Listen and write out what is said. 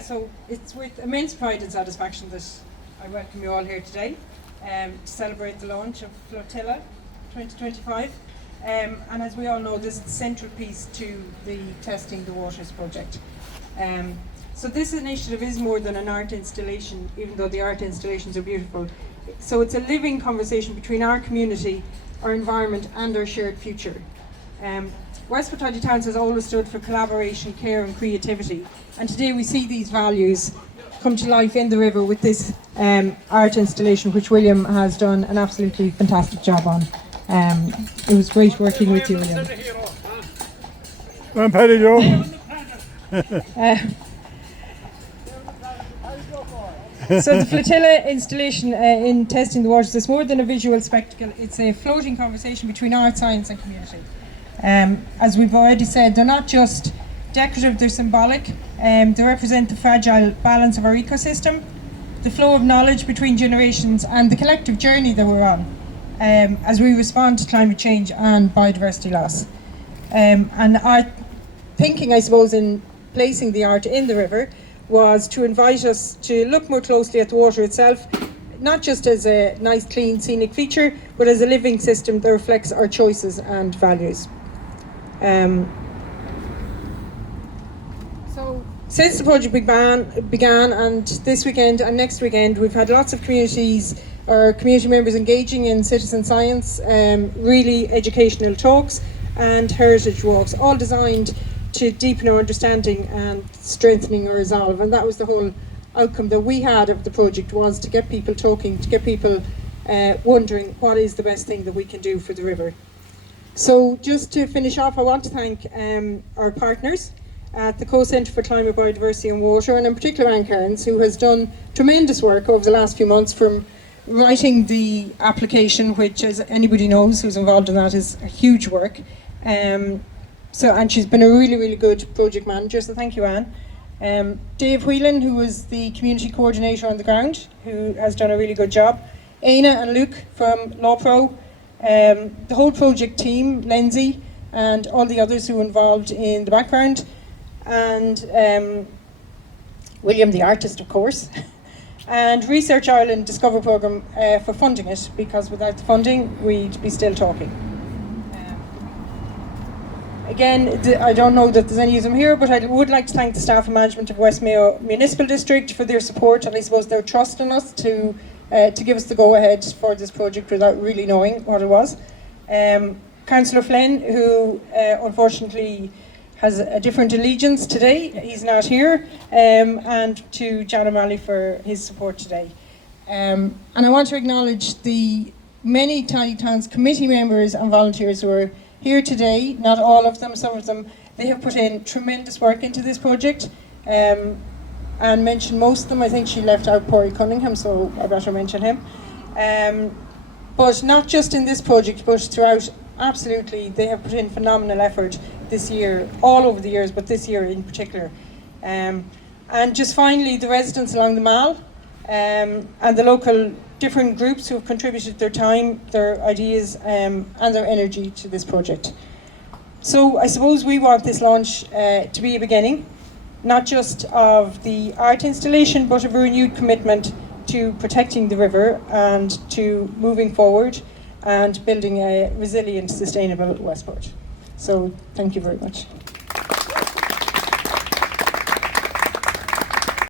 So it's with immense pride and satisfaction that I welcome you all here today to celebrate the launch of Flotilla 2025. And as we all know, this is the central piece to the Testing the Waters project. So this initiative is more than an art installation, even though the art installations are beautiful. So it's a living conversation between our community, our environment and our shared future. Westport Tidy Towns has always stood for collaboration, care and creativity, and today we see these values come to life in the river with this art installation, which William has done an absolutely fantastic job on. It was great working with you, William. So the Flotilla installation in Testing the Waters is more than a visual spectacle. It's a floating conversation between art, science and community. As we've already said, they're not just decorative, they're symbolic. They represent the fragile balance of our ecosystem, the flow of knowledge between generations and the collective journey that we're on as we respond to climate change and biodiversity loss. And our thinking, I suppose, in placing the art in the river was to invite us to look more closely at the water itself, not just as a nice, clean, scenic feature, but as a living system that reflects our choices and values. So since the project began, and this weekend and next weekend, we've had lots of community members engaging in citizen science, really educational talks and heritage walks, all designed to deepen our understanding and strengthening our resolve. And that was the whole outcome that we had of the project, was to get people talking, to get people wondering what is the best thing that we can do for the river. So just to finish off, I want to thank our partners at the Co-Centre for Climate, Biodiversity and Water, and in particular Anne Cairns, who has done tremendous work over the last few months, from writing the application, which, as anybody knows who's involved in that, is a huge work. And she's been a really, really good project manager, so thank you, Anne. Dave Whelan, who was the community coordinator on the ground, who has done a really good job. Eithne and Luke from LawPro. The whole project team, Lindsay, and all the others who were involved in the background, and William the artist, of course, and Research Ireland Discover Programme for funding it, because without the funding we'd be still talking. Again, I don't know that there's any of them here, but I would like to thank the staff and management of West Mayo Municipal District for their support and I suppose their trust in us to give us the go-ahead for this project without really knowing what it was. Councillor Flynn, who unfortunately has a different allegiance today, he's not here, and to John O'Malley for his support today. And I want to acknowledge the many Tidy Towns committee members and volunteers who are here today. Not all of them, some of them, they have put in tremendous work into this project. And mention most of them. I think she left out Porry Cunningham, so I better mention him. But not just in this project, but throughout, absolutely, they have put in phenomenal effort this year, all over the years, but this year in particular. And just finally, the residents along the Mall and the local different groups who have contributed their time, their ideas and their energy to this project. So I suppose we want this launch to be a beginning, not just of the art installation, but of a renewed commitment to protecting the river and to moving forward and building a resilient, sustainable Westport. So thank you very much.